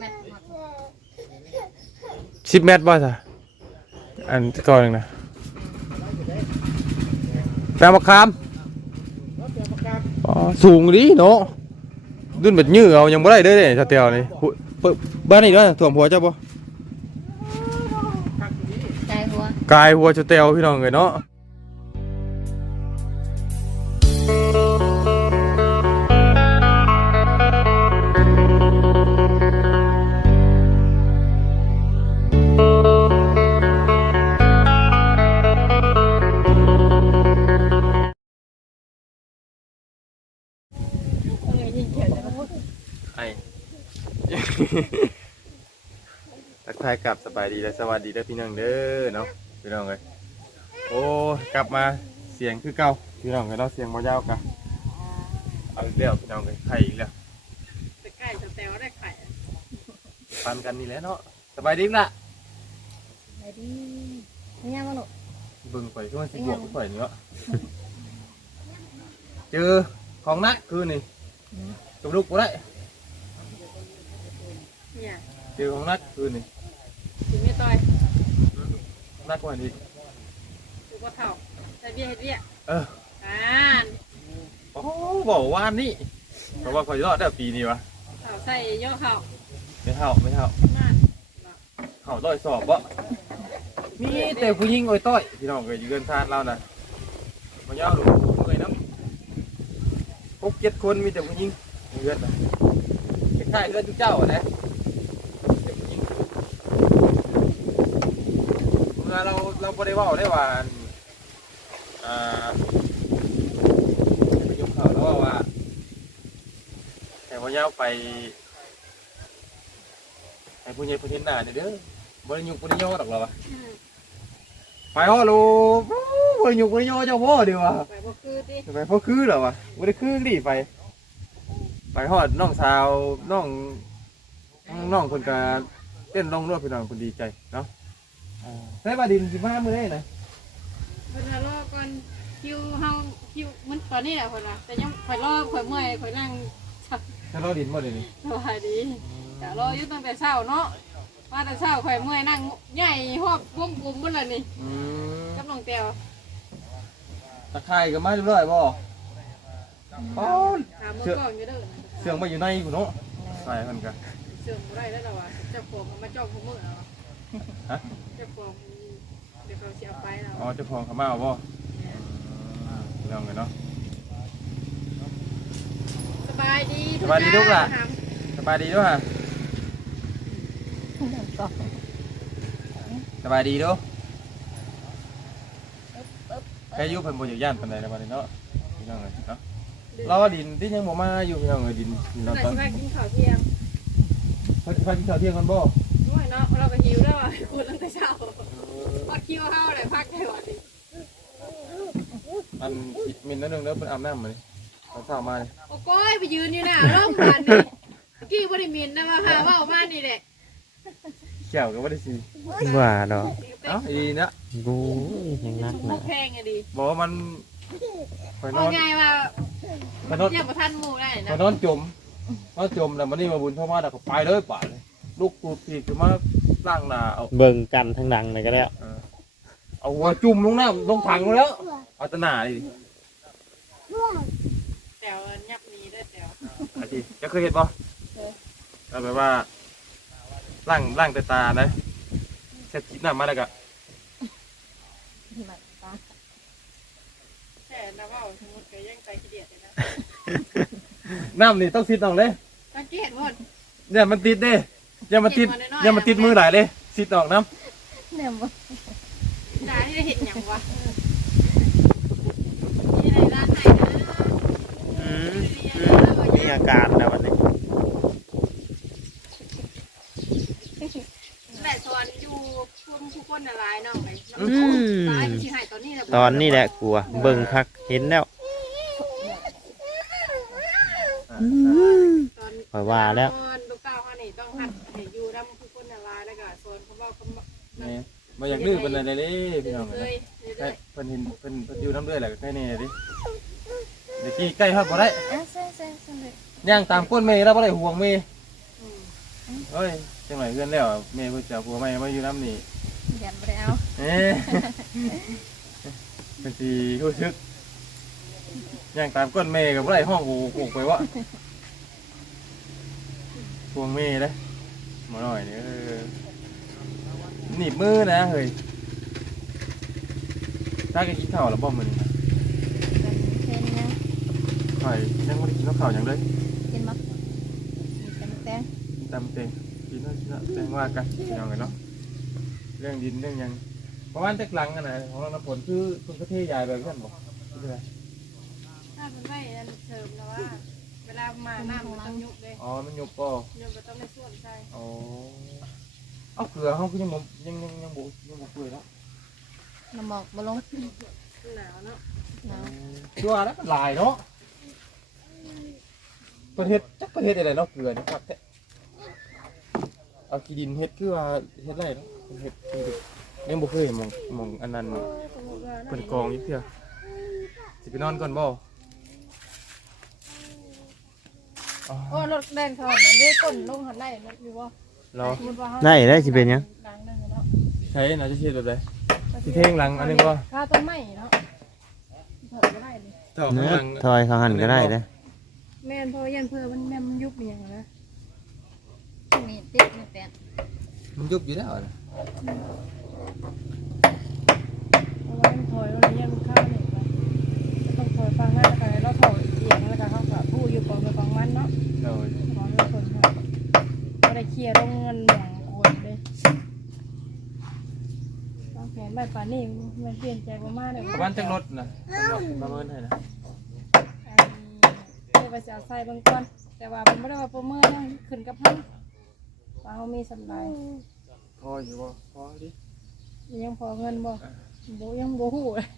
แม่นหมดสิบเมตรบ่จ้ะอันก่อนหนึ่งนะแปลมาคามอ๋อสูงดิเนาะดุนแบบยื้อเอายังบ่ได้เด้อเด้สเตียวนี่หุเปิ้นบ้านนี่ด้วยถ่วมหัวเจ้าบ่ใจหัว กายหัวสเตียวพี่น้องเอ้ยเนาะ ไอ้ทักทายกลับสบายดีและสวัสดีเด้อพี่น้องเด้อเนาะพี่น้องเอ้ยโอ้กลับมาเสียงคือเก่าพี่น้องเอ้ยเนาะเสียงบ่ยาวกะเอาอีกแล้วพี่น้องเอ้ยไข่อีกแล้วไปใกล้สแตลได้ไข่ปันกันนี่แหละเนาะสบายดีล่ะไปดีไม่ยากบ่ลูกเบิ่งข่อยคือมันสิบวกกับข่อยนี่เนาะเจอของนักคือนี่ตุกลุกบ่ได้ เนี่ยเจอของนักคือนี่ถึงไม่ต่อยนักกว่านี้ถือว่าเท่าแต่เบี้ยเฮ็ดเบี้ยเอออ่านโอ้บอกว่านี่เพราะว่าข่อยรอดได้ปีนี้วะเท่าใส่ย่อเข่าไม่เท่าไม่เท่านั่นเขาต้อยสอบบ่มีแต่ผู้หญิงโอ้ยต้อยพี่น้องเคยอยู่เกินทานเราน่ะมันยาวหลูกเคยน้ำหกเจ็ดคนมีแต่ผู้หญิงอยู่เกินน่ะคล้ายๆเกินทุกเจ้าอะนะแต่ผู้หญิงเมื่อเราเราบ่ได้เว่าได้ว่าอันอ่าไปยกเขาแล้วว่าว่าแต่ว่ายาวไปให้ผู้ใหญ่ผู้เห็นหน้าเนี่ยเด้อบ่ได้ยุกบ่ได้ย่อดอกเราอะอืมไปฮอดลูกบ่ได้ยุกบ่ได้ย่อเจ้าพ่อเดียวอะไปบ่คือติไปพ่อคือเหรอวะบ่ได้คือดิไปไปฮอดน้องสาวน้องน้องคนก็เต้นร้องรวดพี่น้องคนดีใจเนาะ อ่าใช้บาดินสิมามื้อนี้นะเพิ่นว่ารอก่อนคิวเฮาคิวมันตอนนี้แหละเพิ่นว่าแต่ยังข่อยรอข่อยเมื่อยข่อยนั่งชักถ้ารอดินบ่เดี๋ยวนี้สบายดีแต่รออยู่ตั้งแต่เช้าเนาะมาแต่เช้าข่อยเมื่อยนั่งใหญ่หอบวงกลมเบิดแล้วนี่อืมกับน้องแต้วตะไคร้ก็มาเรียบร้อยบ่อ๋อถามมือกล้องอยู่เด้อเสียงมาอยู่ในพุ่นเนาะใส่เพิ่นก็เสื่อมบ่ได้แล้วล่ะว่าเจ้าของมาจ้องผู้มื้อแล้วฮะเจ้าของเดี๋ยวเขาสิเอาไปแล้วอ๋อเจ้าของเขามาเอาบ่พี่น้องกันเนาะ สบายดีสบายดีลูกล่ะถามสบายดีด้วยฮะก็สบายดีเด้วยแค่อยุเพิ่นบ่อยู่ย่านปานใดแล้วบัดนี้เนาะพี่น้องเอ้ยเนาะรอดินที่ยังบ่มาอยู่พี่น้องเอ้ยดินดินเมื่อตอนไหร่สิมากินข้าวเที่ยงเพิ่นไปกินข้าวเที่ยงกันบ่ด้วย เนาะเราก็หิวแล้วอะคุณตั้งแต่เช้าพอคิวเฮาได้พักได้วันนี้อันมินนั่นนึงเด้อเพิ่นอาบน้ำมานี่ตอนเช้ามานี่โอ้ก้อยไปยืนอยู่หน้าร่มพันนี่เมื่อกี้บ่ได้มินนะมาหาว่าเอามานี่แหละเกี่ยวก็บ่ได้สิว่าเนาะเอ้าดีนะกูยังนักพนะวกแพงอะดิบอกว่ามันไปนเอาอนไงว่าไปนอนเรียกประทันหมู่ได้ไปนะนอนจมนอนจมแล้วมันนี่มาบุญเข้ามาแล้วก็ไปเลยป่าเลย ลูกตูดปีกขึ้นมาล้างหน้าเอาเบิ่งกันทั้งดังเลยก็แล้วเออเอาหัวจุ่มลงน้ำลงถังแล้ว เอาแตหนาดิแถวยับมีด้วยแถวอาทิจะเคยเห็นป่ะเอาแบบว่าล่างล่างแต่ตานะแค่คิดหน้ามาแล้วก็แต่เราว่าสมมติก็ยังใจขี้เดียดเลยนะน้ำนี่ต้องซิดเอาเลย สังเกตหมดเนี่ยมันติดเด้ อย่ามาติดเก็บมาน้อยๆอย่ามาติดมือหลายเลยซิดออกน้เนี่ยบ่ได้ที่ได้เห็นอย่างวะที่ไหนร้านไหนนะอืมมีอาการแล้ววันนี้แม่สอนอยู่พุ่มผู้คนอะไรน้องไอ้น้องอืมตายไปที่ไหนตอนนี้นะตอนนี้แหละกลัว เบิ่งคักเห็นแล้วำตอนข่อยว่าแล้ว เขาบอกนี่มาอยากดื้อเป็นอะไรเลยพี่น้องเลเลยยใช่เพิ่นเห็นเพิ่นเพิ่นอยู่น้ำเลือดแหละใกล้นี่ดิเดี๋ยวกี้ใกล้ฮอดบ่ได้อะใส่ใส่ใส่เลยย่างตามก้นเมย์แล้วบ่ได้ห่วงเมย์อืมอเอ้ยจังไหนเพื่อนแล้วแม่เพิ่นจะเอาผัวใหม่มาอยู่น้ำนี่ยันบ่ได้เอาเอ๊ะเป็นสีรู้สึกย่างตามก้นเมย์กับไรห้องกูกูไปวะพวงเมย์เลยมาหน่อยเนี่ย หนีบมือนะเฮ้ยถ้าแกกินข้าวแล้วบ่มันนะกันเช่นยังข่อยยังไม่ได้กินข้าวอย่างเลยกินบ่มีแต่มะแตงกินตามเต็งกินแล้วกินแล้วเต็งว่ากันพี่น้องกันเนาะเรื่องดินเรื่องหยังประมาณจักหลังกันนะของเราน้ำฝนคือคุณก็เทยายไปเพื่อนบอกใช่ไหมถ้าเป็นไม่อันเสริมแล้วว่า เวลามาน้ำมันต้องยุบเลยอ๋อมันยุบป่ยุบก็ต้องในส่วนใช่อ๋อ เอาเกลือเขาคือยังบ่ยังยังยังบุยังบุเปื่อยแล้วน้ำหมอกบ่ลงหนาวเนาะหนาวชัวร์แล้วมันลายเนาะประเทศจักประเทศอะไรเนาะเกลือนี่ครับแต่เอากีดินเฮ็ดคือว่าเฮ็ดไรเนาะเฮ็ดคือยังบ่เคยเห็นหมองหมองอันนั้นสมมติว่าเป็นกองอยู่เพียสิไปนอนก่อนบ่อ๋อ โอ้รถแดนเขาเนี่ยได้ก้นลงหันได้รถอยู่ว่า เราสมมติว่าเขาได้ได้สิเป็นหยัง ดังนั่นเนาะใช้น่าจะเช็ดแบบใดสิเท่งหลังอันนี้บ่ข้าต้นไม้เนาะเถิดก็ได้เลยต่อเนื้ข้างอหลังทอยเขาหันก็ได้เด้อแม่นเพอยันเพอมันแม่มันยุบอย่างนะมีติดมีแตนมันยุบอยู่แล้วนะเพราะว่ามันถอยแล้วยันข้าวเนี่ยไปต้องถอยฟังหน้าแล้วกันแล้วถอยเอียงแล้วกันเขาก็ผู้อยู่กองไปกองมันเนาะ เรา ขอให้คนค่ะ ก็ได้เคลียร์ลงเงินหม่องคนเลยวางแผนแบบป่านนี้มันเปลี่ยนใจประมาณเลยประมาณจักรถนะสำหรับประเมินให้นะอันนี้เดี๋ยวไปจะเอาใส่เบางก่อนแต่ว่ามันไม่ได้ว่าประเมินนะขึ้นกับพันว่าเขามีสำไรพออยู่บ่พอดิยังพอเงินบ่โบยังโบหูเลย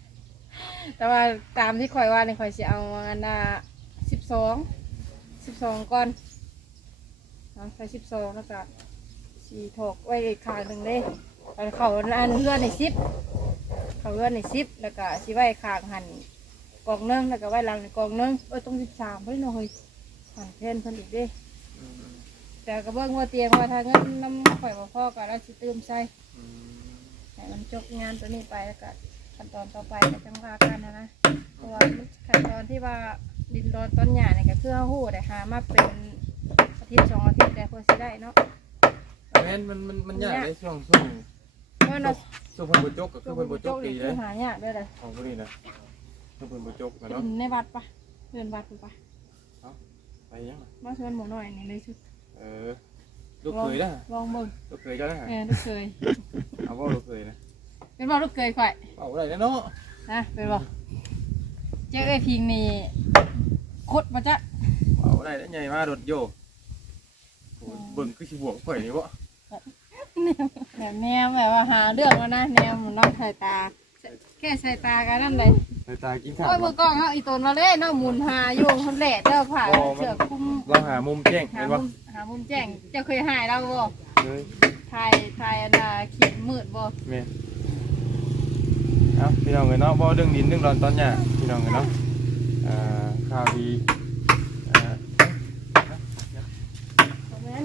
แต่ว่าตามที่ข่อยว่าเนี่ยข่อยจะเอาอันน่ะสิบสองสิบสองก่อน เอาใส่สิบสองแล้วก็สีถกไว้อีกขางหนึ่งเด้แล้วเขาอันเลื่อนในสิบเขาเลื่อนในสิบแล้วก็สีไว้ขางหันกองนึงแล้วก็ไว้ลังในกองนึงเอ้ยตรงสิบสามเฮ้ยหน่อยหันเพนเพิ่นอีกเด้แต่ก็เบิ่งว่าเตียงว่าถ้าเงินน้ำข่อยบ่พอก็แล้วสิเติมใส่ให้มันจบงานตัวนี้ไปแล้วก็ขั้นตอนต่อไปก็จังว่ากันนะนะเพราะว่าขั้นตอนที่ว่าดินรอนต้นหญ้าเนี่ยก็คือเฮาฮู้ได้หามาเป็น อาทิตย์สองอาทิตย์แต่เพื่อสิได้เนาะแม่นมันมันมันยากเลยช่วงช่วงเพราะเนาะช่วงเพิ่นบ่จกก็คือเพิ่นบ่จกดีคืเลอยหายากเด้อเลยของพวกนี้นะช่วงเพิ่นบ่จกนะดิเนาะนในวัดปะเดินวัดปะไปยังอะมาชวนหมูหน่อยนี่เลยชุดเออลูกเคยนะลองเบิ่งลูกเคยเจ้านะเออลูกเคยเอาบ่ลูกเคยนะเป็นบ่ลูกเคยข่อยเอาได้แล้วเนาะนะเป็นบ่เจ้าเอ้ยพิงนี่คดมาจ้ะเอาได้แล้วใหญ่มารถโยโอ้ย เบิ่งคือสิบวกข่อยนี่บ่แบบแนวแบบว่าหาเรื่องมานะแนวมันนอกสายตา แค่สายตากันนั่นเลยในตากินข้าวโอ้ยมือกล้องเขาอีตนมาเลยเนาะหมุนหาโยงคนแหล่เจ้าผ่าเชือกคุ้มเราหามุมแจ้งหาเห็นมุบ่มหามุมแจ้งเจ้าเคยหายเราบ่เลยถ่ายถ่ายอันน่ะเขียนมืดบ่แม่นเอาพี่น้องเอ้ยเนาะบ่เรื่องดินเรื่องร้อนตอนเนี้ยพี่น้องเอ้ยเนาะอ่าข่าวดีอ่า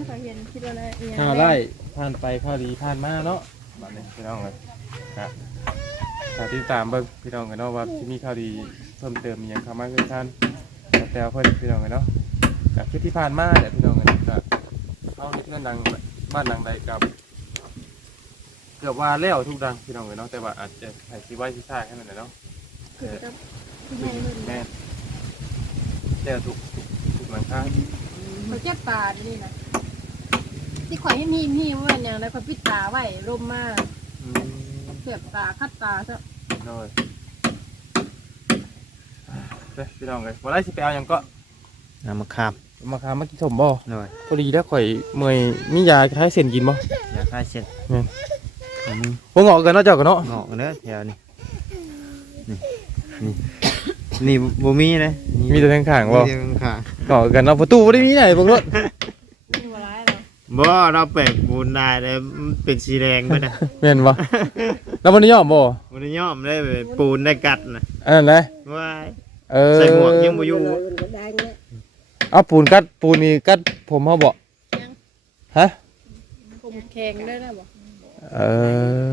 เพราะงั้นก็เห็นคิดว่าอะไรอีหยังข่าวไล่ผ่านไปข่าวดีผ่านมาเนาะบัดนี้พี่น้องเลยครับถ้าติดตามเบิ่งพี่น้องกันเนาะว่าสิมีข่าวดีเพิ่มเติมอีหยังเข้ามาคือท่านแต่เพิ่นพี่น้องกันเนาะก็คือที่ผ่านมาแหละพี่น้องกันก็เข้าในเพื่อนดังบ้านดังใดกับ เกือบว่าแล้วทุกดังพี่น้องกันเนาะแต่ว่าอาจจะให้สิไว้ที่ท่าแค่นั้นแหละเนาะ คือจะที่ให้รุ่นแม่นแล้วทุกทุกทุกหลังคาเขาเจ็บตาดินี่นะ ที่ข่อยให้นี่นี่ว่าอย่างไรข่อยปิดตาไว้ลมมาอืมเสียบตาคัดตาซะโดยเด้อพี่น้องเลยวันไรสิไปเอาหยังก็เอามาข้ามมาคามากินสมบ่หน่อยพอดีแล้วข่อยเมื่อยมียาคล้ายเส้นกินบ่อย่าคลายเส้นแม่นอันนี้บ่งอกกันเนาะเจ้ากันเนาะงอกเด้อแถวนี้นี่นี่นี่บ่มีนะมีแต่ทางข้างบ่มีแต่ข้างขางงอกกันเนาะประตูบ่ได้มีไหนเบิ่งรถ นี่มาร้ายแล้ว บ่เราแปลกบูนได้เลยมันเป็นสีแดงไปนะแม่นบ่แล้วบ่ได้ยอมบ่มันได้ย่อมได้แบบปูนได้กัดนะอันนั้นแหละว้ายเออใส่หมวกยังบ่อยู่เอาปูนกัดปูนนี่กัดผมเฮาบ่ไผฮะผมแข็งได้นะบ่เออ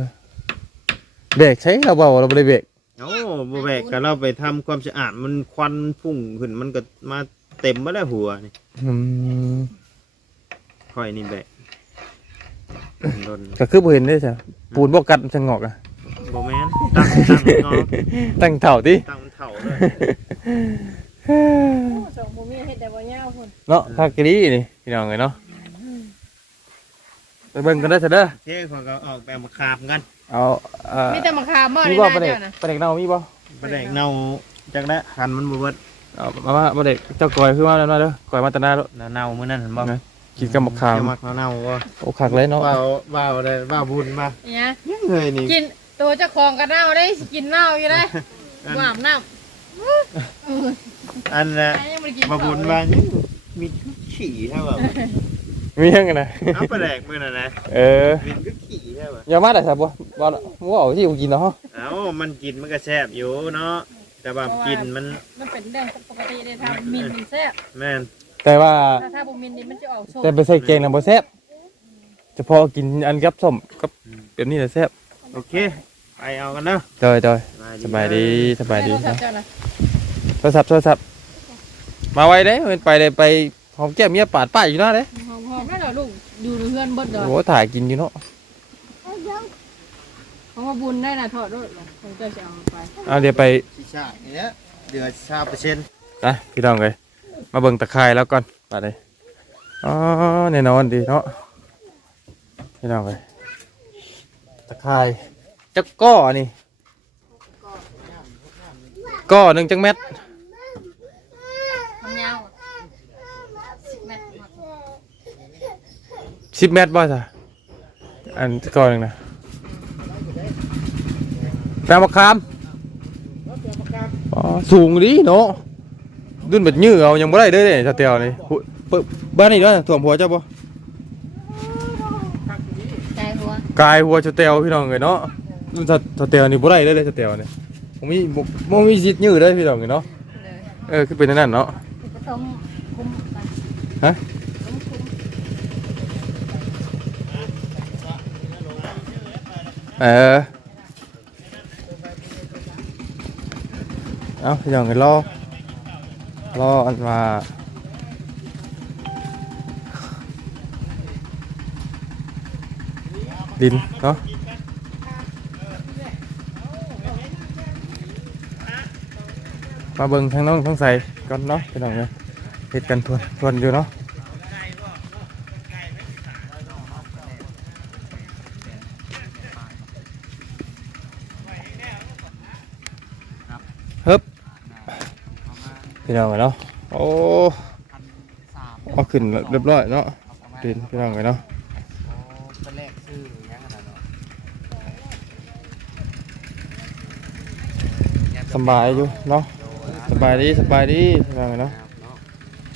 เบรกใช้เราเบาเราบ่ได้เบรกโอ้บ่แบกก็เราไปทำความสะอาดมันควันพุ่งขึ้นมันก็มาเต็มมาแล้วหัวนี่อืม ค่อยนี่แบกโดนก็คือบ่เห็นได้จ้ะปูนบ่กัดมันจะงอกอะบ่แม่นตั้งตั้งงอตั้งเท่าติตั้งมันเถ่าเลยสองบ่มีเฮ็ดได้บ่ยาวพุ่นเนาะภาคกรีนี่พี่น้องเอ้ยเนาะไปเบิ่งกันได้อซะเด้อเท่คนก็ออกแบบมาคาบกันเอาเอ่อมีแต่มะขามบ่มีได้บ่นะประเด็กเจ้านะประเด็กเนามีบ่บ่ได้เน่าจักแล้วคันมันบ่เบิดเอามามาประเด็กเจ้าก้อยคือว่าแล้วมาเด้อก้อยมาแตหนาแล้วแล้วเน่ามื้อนั้นเห็นบ่นะ กินกับมะขามจะมักเน่าๆบ่โอ้คักเลยเนาะว้าวว้าวได้ว้าวบุญมาเนี่ยยังเลยนี่กินตัวเจ้าของก็เน่าได้สิกินเน่าอยู่ได้อันว่าอาบน้ำอันน่ะไอ้ยังบ่ได้กินมาบุญมายังมีขี่ใช่ป่ะมียังกันนะ เอาไปแดกมื้อน่ะนะเออมีก็ขี่ใช่ป่ะอย่ามาได้ครับบ่บ่บ่เอาที่กูกินเนาะเอ้ามันกินมันก็แซ่บอยู่เนาะแต่ว่ากินมันมันเป็นเรื่องปกติเลยทำมินมันแซ่บแม่น แต่ว่าถ้าถ้าบ่มินนี่มันจะออกโซแต่ไปใส่แกงน่ะบ่แซ่บเฉพาะกินอันกับส้มกับแบบนี้น่ะแซ่บโอเค ไปเอากันเนาะจอยจอยสบายดีสบายดีครันะบเจ้านะโทรศัพท์โทรศัพท์มาไวเด้เพิ่นไปเลยไปหอมแก้มเมียปาดป้ายอยู่เนาะเด้หอมๆนั่นเหรอลูกอยู่ในเพื่อนเบิดเหรอโอ้ถ่ายกินอยู่เนาะเพราะว่าบุญได้นะถอดรถเหรอผมจะจะเอาไปเอาเดี๋ยวไป ชิชาเนี้ยเดือดชาเปอร์เซ็นต์นะพี่น้องเลย มาเบิ่งตะไคร้แล้วก่อนไปเลยอ๋อแน่นอนดีเนาะพี่น้องเลยตะไคร้จักก้อนี่ก้อหนึ่งจังเม็ดมันยาวสิบเมตรหมดสิบเม็ดบ่จ้ะอันก้อหนึ่งนะแปลมะขามอ๋อสูงดีเนาะ ดุนแบบยื้อเอายังบ่ได้เด้อเด้สเตียวนี่หุเปิดบ้านนี่ด้วยถ่วงหัวเจ้าบ่ใจหัวกายหัวสเตียวพี่น้องเลยเนาะดุนสเตียวนี่บ่ได้เด้อเด้สเตียวนี่ผมมีบ่บ่มีสิทธิ์ยื้อเด้อพี่น้องเลยเนาะเลยเออคือเป็นอันนั่นเนาะผสมคุมกันฮะคุมคุมเออเอาพี่น้องกันรอ รออันมาดินเนาะมาเบิ่งทางน้องทางใส่ก่อนเนาะพี่น้องเนี่ยเฮ็ดกันทวนทวนอยู่เนาะฮึบ พี่น้องกันเนาะโอ้เอาขึ้นเรียบร้อยเนาะดินพี่น้องกันเนาะเป็นแรกชื่อยังขนาดเนาะสบายอยู่เนาะสบายดีสบายดีพี่น้องกันเนาะ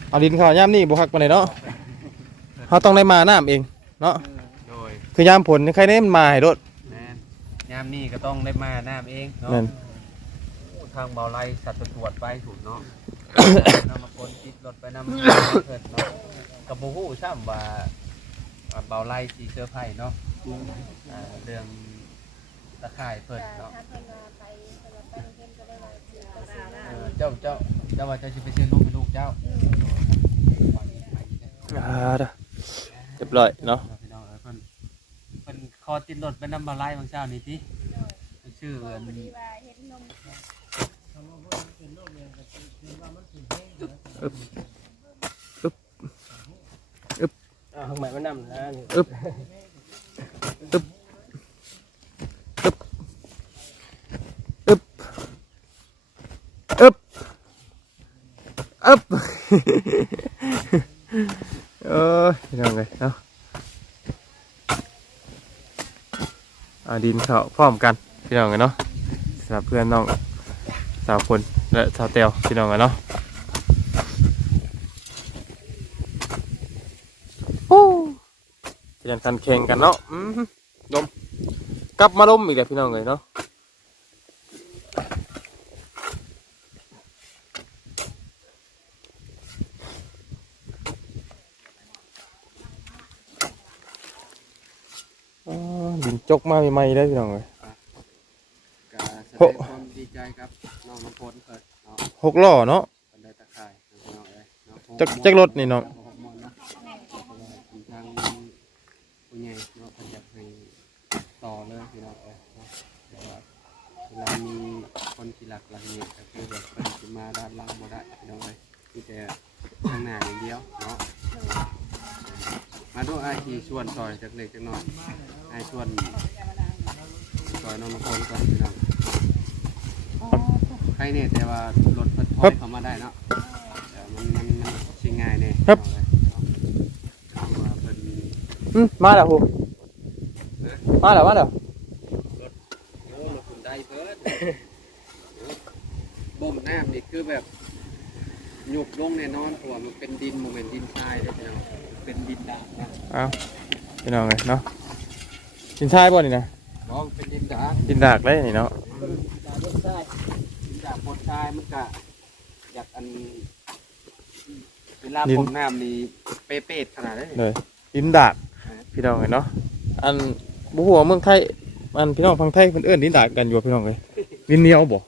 เอาดินเข้าย่ามนี่บุคักไปไหนใดเนาะเขาต้องได้มาน้ำเองเนาะโดยคือยามผลใครได้มันมาให้รถแม่นยามนี้ก็ต้องได้มาน้ำเองเนาะนั่นทางเบาไล่สัตว์ตรวจไปถูกเนาะ นำมาคนติดรถไปนำเกิดเนาะกับบูฮู้ช่ำว่าว่าเบาไล่สีเสื้อร์ไผ่เนาะอ่าเรื่องตะข่ายเพิ่นเนาะเออเจ้าเจ้าเจ้าว่าเจ้าจะไปเชื่อลูกเป็นลูกเจ้าอ่าเด้อเรียบร้อยเนาะพี่น้องเออเพิ่นเพิ่นคอติดรถไปนำเบาไล่บางเช้านี่ติชื่ออันอ้าวทำไม มันนำนะนี่อึบอึบอึบอึบอึบอึบเออพี่น้องเลยเนาะเอาดินเข้าพร้อมกันพี่น้องกันเนาะสำหรับเพื่อนน้องสาวคนและสาวเตียวพี่น้องกันเนาะโอ้เรี ยนกันแข่งกันเนาะอืมลมกลับมาลมอีกแล้วพี่น้องเลยเนาะดินจกมาใหม่ๆได้อพี่น้องเอ้ยก็แสดโหงความดีใจครับน้องน้ำพลเพิ่นเนาะหกล้อเนาะบันไดตะไคร้น้องเอ้ยเนาะ จักจักรถนี่เนาะหกโมงนะทางผู้ใหญ่เนาะเพิ่นอยากให้ต่อเลยพี่น้องเอ้ยเนาะแต่ว่าเวลามีคนที่หลักหลักเนี่ยก็คือแบบเพิ่นสิมาด้านล่างบ่ได้พี่น้องเอ้ยมีแต่ข้างหน้าอย่างเดียวเนาะมาดูไอ้ที่ชวนซอยจักเล็กจักน้อยไอ้ชวนซอยน้องน้ำพลก่อนพี่น้องใครเนี่ยแต่ว่ารถเพิ่นถอยเข้ามาได้เนาะแต่มันมันมันชิงง่ายเนี่ยครับเอาเลยเนาะว่าเพิ่น อืมมาแล้วฮูมาแล้วมาแล้ว โอ้รถคุณได้เพิ่นบ่มน้ำนี่ คือแบบหยุบลงแน่นอนเพราะว่ามันเป็นดินโมเมนต์ดินทรายเลยพี่น้องเป็นดินดาบนะเอาพี่น้องเอ้ยเนาะดินทรายบ่นี่นะมองเป็นดินดาบดินดากเลยนี่เนาะดาบบนทรายดินดาบบนทรายมันก็อยากอันเวลาผมน้ำนี่เป๊ะๆขนาดนั้นเลยดินดากพี่น้องเอ้ยเนาะอันบ่ฮู้ว่าเมืองไทยอันพี่น้องฟังไทยเพิ่นเอิ้นดินดากกันอยู่พี่น้องเอ้ยดินเหนียวบ่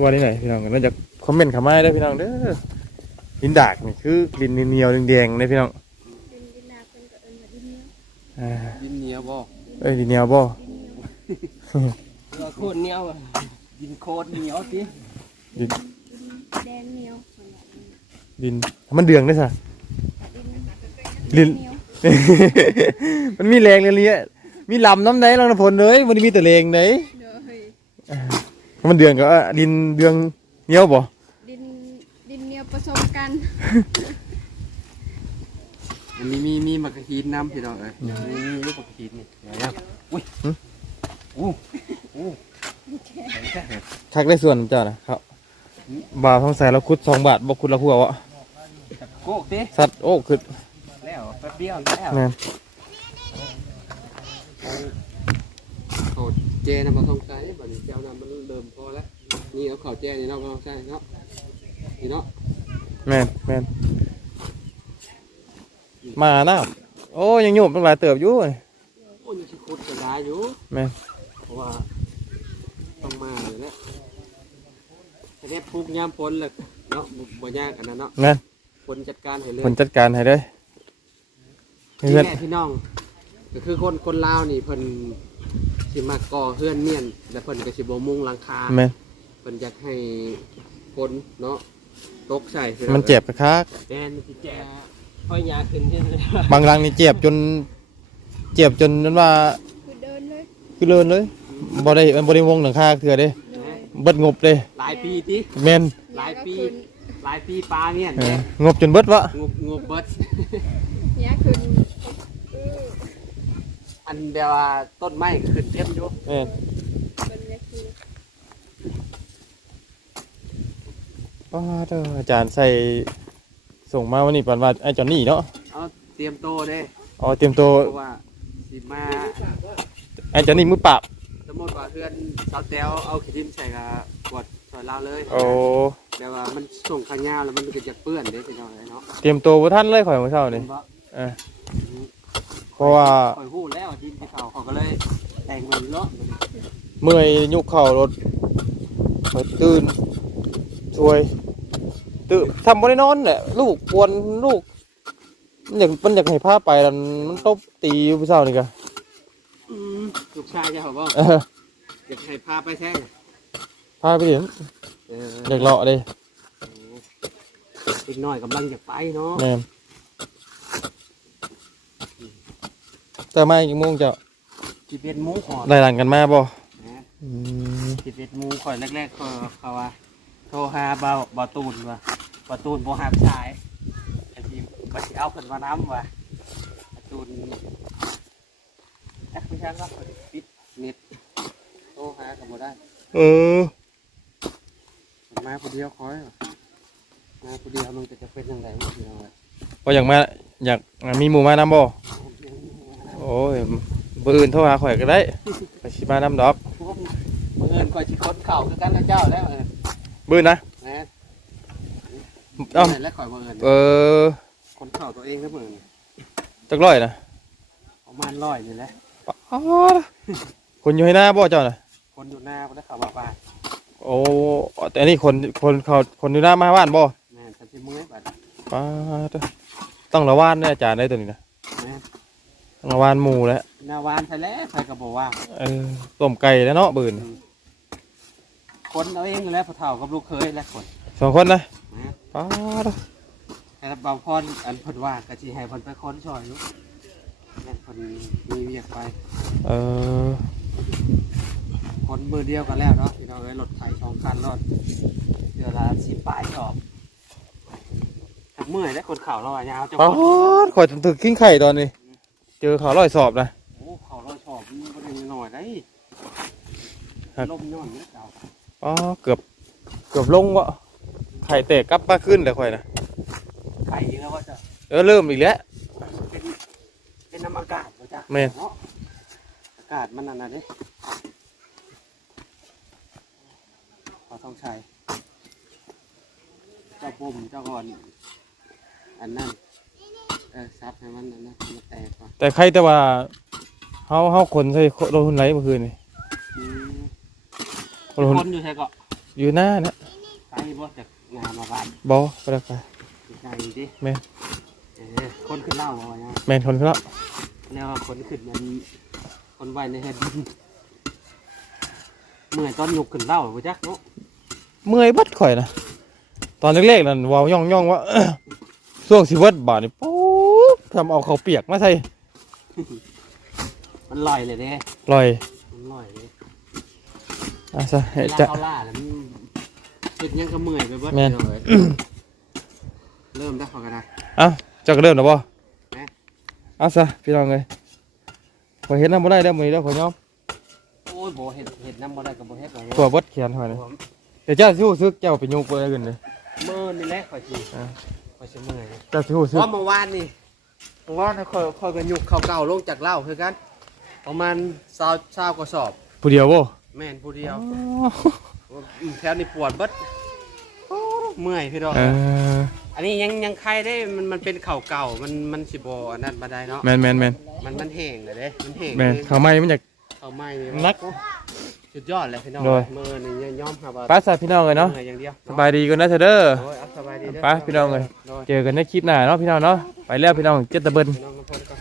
ที่ว่าที่ไหนพี่น้องเอ้ยน่าจะคอมเมนต์เข้ามาได้อพี่น้องเด้อดินดากนี่คือดินเหนียวๆแดงๆเด้อพี่น้องดินดินนาเป็นก็เอิ้นว่าดินเหนียวอ่าดินเหนียวบ่เอ้ยดินเหนียวบ่โคตรเหนียวอะดินโคตรเหนียวสิดินแดงเหนียวคนละดินมันเดืองได้ซะดินดินเหนียวมันมีแรงเลยเนี่ยมีลำน้ำไหนลังน้ำพลเลยมันมีแต่แรงไหนเด้อเฮ้ย มันเดืองก็อะดินเดืองเหนียวบ่ดินดินเหนียวผสมกัน อันนี้มีมีมะกะฮีนน้ำพี่น้องเอ้ยมีมีลูกมะกะฮีนนี่เดี๋ยวนะอุ้ยอู้อู้คักได้ส่วนเจ้านะครับบาททองใส่เราคุดสองบาทบ่คุดละหัววะโกกดิสัตว์โอ้คือแล้วแป๊บเดียวแล้ว แม่น เขาเจนะมาทองใจบัดนี้เจ้าน้ำมันเริ่มพอแล้วนี่เอาเขาแจนี่เนาะก็ใช่เนาะนี่เนาะแม่นแม่นมาน้ำโอ้ยังโยมตั้งหลายเติบอยู่โอ้ยยังสิขุดก็ได้อยู่แม่นเพราะว่าต้องมาเลยแหละแต่เนี่ยปลูกยามฝนเลยเนาะบ่บ่ยากอันนั้นเนาะแม่นฝนจัดการให้เลย คนจัดการให้เด้อนี่เพื่อน แหละพี่น้องก็คือคนคนลาวนี่เพิ่น สิมาก่อเฮือนเมียนแล้วเพิ่นก็สิบ่มุงหลังคาแม่นเพิ่นอยากให้คนเนาะตกใส่พี่องมันเจ็บคักแม่นมันสิแจ็บค่อยยาขึ้นใช่ไหมๆบางรังนี่เจ็บจน เจ็บจนนั้นว่าคือเดินเลยคือเลินเลยบ่ได้บ่ได้วงหลังคาเถื่อเด้โดยเบิดงบเด้หลายปีติแม่นหลายปีเนี้ยหลายปีปลาเนี่ยเอองบจนเบิดวะงบงบเบิดเนี้ยคือ อันเดียวว่าต้นไม้ขึ้นเต็มอยู่แม่นเป็นเนี้ยคืออ้าเด้ออาจารย์ใส่ส่งมาวันนี้ปันว่าไอ้จอนนี่เนาะเอาเตรียมโตเด้อ๋อเตรียมตัวเพราะว่าสิมาไอ้จอนนี่มือปราบสมมติว่าเพื่อนสาวแต้วเอาขี้ดินใส่กับขวดซอยลาวเลยโอ้แต่ว่ามันส่งขางยาวแล้วมันก็จะเปื้อนเด้พี่น้องเนาะเตรียมตัวบ่ทันเลยข่อยเมื่อเช้านี่เห็นบ่เออ เพราะว่าข่อยฮู้แล้วทีมที่เขาเขาก็เลยแต่งไว้เนาะเมื่อยยุกเข่ารถข่อยตื่นช่วยตื่นทำบ่ได้นอนแหละลูกกวนลูกมันอยากมันอยากให้พาไปแล้วมันตบตีอยู่ผู้เช้านี่ก็อืมลูกชายจะเขาบ่เอออยากให้พาไปแท้พาไปเห็นเอออยากเลาะเลยอีกหน่อยกำลังจะไปเนาะแม่น แต่มากี่โมงเจ้าสิบเอ็ดโมงก่อนไล่หลังกันมาบ่นะอืมสิบเอ็ดโมงก่อนแรกๆเขาเขาว่าโทรหาเบาเบาตูนว่าเบาตูนบ่หับสายไอ้ทีมบัดสิเอาเพิ่นมาน้ำว่ะเบาตูนจักไม่ใช่ว่าเพิ่นปิดเน็ตโทรหาก็บ่ได้เออมาคนเดียวคอยว่ะมาคนเดียวมันก็จะเป็นยังไงมันเป็นยังไงพออยากมาอยากมีหมู่มานำบ่ โอ้ยบ่อื่นโทรหาข่อยก็ได้ไปสิมานำดอกเมื่อเอินคอยชิคดเข่าคือกันนะเจ้าแล้วเออบื้อนะนะเอ้าแล้วคอยเมื่อเอินเออคนเข่าตัวเองนะเมื่อเอิญจักร้อยนะประมาณร้อยนี่แหละอ๋อคนอยู่ให้หน้าบ่เจ้าน่ะคนอยู่หน้าบ่ได้เข้ามาบ้านโอ้แต่อันนี้คนคนเขาคนอยู่หน้ามาบ้านบ่แม่นฉันสิมื้อบัดป้าดต้องระวานเนี่ยอาจารย์ได้ตัวนี้นะแม่น ต้องระวานหมูแล้วหน้าวานไปแล้วใครก็บอกว่าเออต้มไก่แล้วเนาะบืนคนเอาเองอยู่แล้วพ่อเฒ่ากับลูกเคยและคนสองคนนะแม่นป้าดแต่บางพรอันเพิ่นว่าก็สิให้เพิ่นไปคนช่วยอยู่แม่นเพิ่นมีเวียกไป เออคนมือเดียวกันแล้วเนาะที่เราได้รถไถสองคันรถเดือนละสิบป้ายสอบหักเมื่อยได้คนข่าวเราอะยาวจะป้าดข่อยจนถึงขิ้งไข่ตอนนี้ เจอข่าวร้อยสอบนะโอ้ข่าวเราชอบมันก็ได้หน่อยได้ครับลมย่อนนิดเดียวอ๋อเกือบเกือบลงวะไข่แตกกลับมาขึ้นแต่ข่อยนะไข่แล้วว่าจะเออเริ่มอีกแล้วเป็นเป็นน้ำอากาศเหรอจ๊ะแม่นเนาะอากาศมันนั่นน่ะเด้ขอต้องใช้เจ้าปุ่มเจ้าก่อนอันนั้น เออซับให้มันอันนั้นมันแตกก่อนแต่ใครแต่ว่าเฮาเฮาคนใส่รถหุ่นไรเมื่อคืนนี่อืมรถหุ่นคนอยู่ใช่ก็อยู่หน้าเนี่ยไปบ่จากงานมาบ้านบอไปแล้วไปใจดิแม่นเออคนขึ้นเล่าบ่เนี่ยแมนคนเขาแล้วแล้วคนขึ้นมันคนไว้ในเฮ็ดดินเมื่อยตอนยกขึ้นเล่าบ่จักเนาะเมื่อยบัดข่อยนะตอนเล็กๆนั่นเวาวย่องย่องๆว่า ช่วงสิเวิร์ดบาทนี่ปุ๊บ ทำเอาเขาวเปียกมาใส่มันลอยเลยเด้ลอยมันลอยเลยอะซะเวให้ลาจะ เขาล่าแล้วมันเฮ็ดหยังก็เมื่อยไปเบิดแม่นเยเริ่มได้พอกันนะ เอ้าเจ้าก็เริ่มแล้วบ่แม่ เอาซะพี่น้องเลยข่อยเห็นน้ำบ่ได้แล้วมื้อนี้แล้วข่อยยอมโอ้ยบ่เฮ็ดเฮ็ดน้ำบ่ได้ก็บ่เฮ็ดหรอกตัวเบิดเขียนข่อยเลยเดี๋ยวเจ้าสิรู้สึกเจ้าไปยุกบ่ได้กันเลย เมื่อนี่แหละข่อยสิอ่า ข่อยสิเมื่อยเจ้าสิรู้สึกเพราะเมื่อวานนี่เมื่อ วานข่อยข่อยก็ยุกเข้าเก่าลงจากเหล้าคือกัน ประมาณ20 20กว่าสอบ ผู้เดียวบ่แม่นผู้เดียวอ๋ออืมแถวนี้ปวดเบิดโอ้เมื่อยพี่ดอกเอออันนี้ยังยังใครได้มันมันเป็นเข่าเก่ามันมันสิบอันนั้นมาได้เนาะแมนแมนแมนมันมันแห้งเลยเด้มันแห้งแมนเขาไม่มันอยากเข่าไหม้นี่นักโอ้สุดยอดเลยพี่น้องโดยมือนี่ย่อมครับว่าป้าสายพี่น้องเลยเนาะมื่อยอย่างเดียวสบายดีกันนะเธอเด้อ โอ้ยเอาสบายดีเด้อไปพี่น้องเอ้ยโดย เจอกันในคลิปหน้าเนาะพี่น้องเนาะไป แล้วพี่น้องเจ็ดตะเบิน พี่น้องทุกคนก็